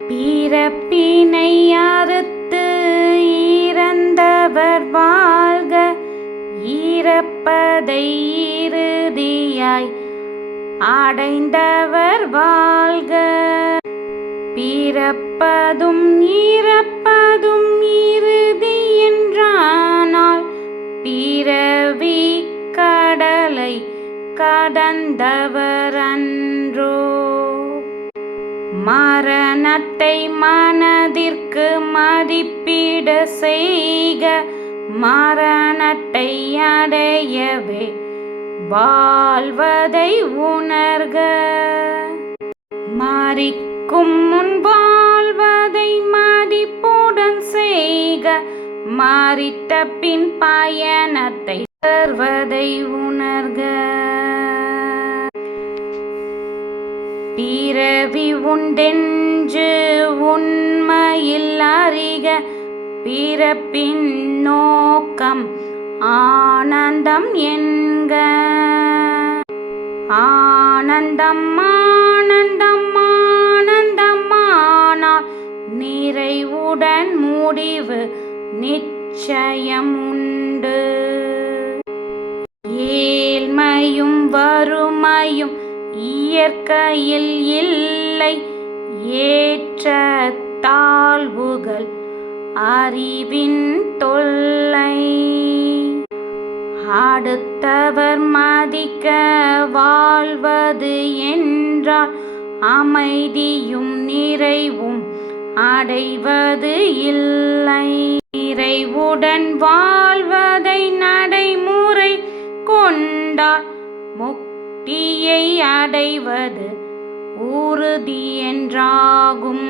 பிறப்பினை அறுத்து இறந்தவர் வாழ்க, இறப்பதை இறுதியாய் அடைந்தவர் வாழ்க. பிறப்பதும் இறப்பதும் இறுதி என்றானால், பிறவி கடலை கடந்தவர் அன்றோ. மரணத்தை மனதிற்கு மதிப்பிட செய்க, மரணத்தை அடையவே வாழ்வதை உணர்க. மரிக்கும் முன் வாழ்வதை மதிப்புடன் செய்க, மரித்த பின் பயணத்தை தருவதை உணர்க. பிறவி உண்டென்று உண்மையில் அறிக, பிறப்பின் நோக்கம் ஆனந்தம் என்க. ஆனந்தம் ஆனந்தம் ஆனந்தமானால், நிறைவுடன் முடிவு நிச்சயம் உண்டு. ஏழ்மையும் வறுமையும் இயற்கையில் இல்லை, ஏற்ற தாழ்வுகள் அறிவின் தொல்லை. அடுத்தவர் மதிக்க வாழ்வது என்றால், அமைதியும் நிறைவும் அடைவது இல்லை. நிறைவுடன் வாழ்வதை நடைமுறை கொண்டால், முக்தியை அடைவது உறுதி என்றாகும்.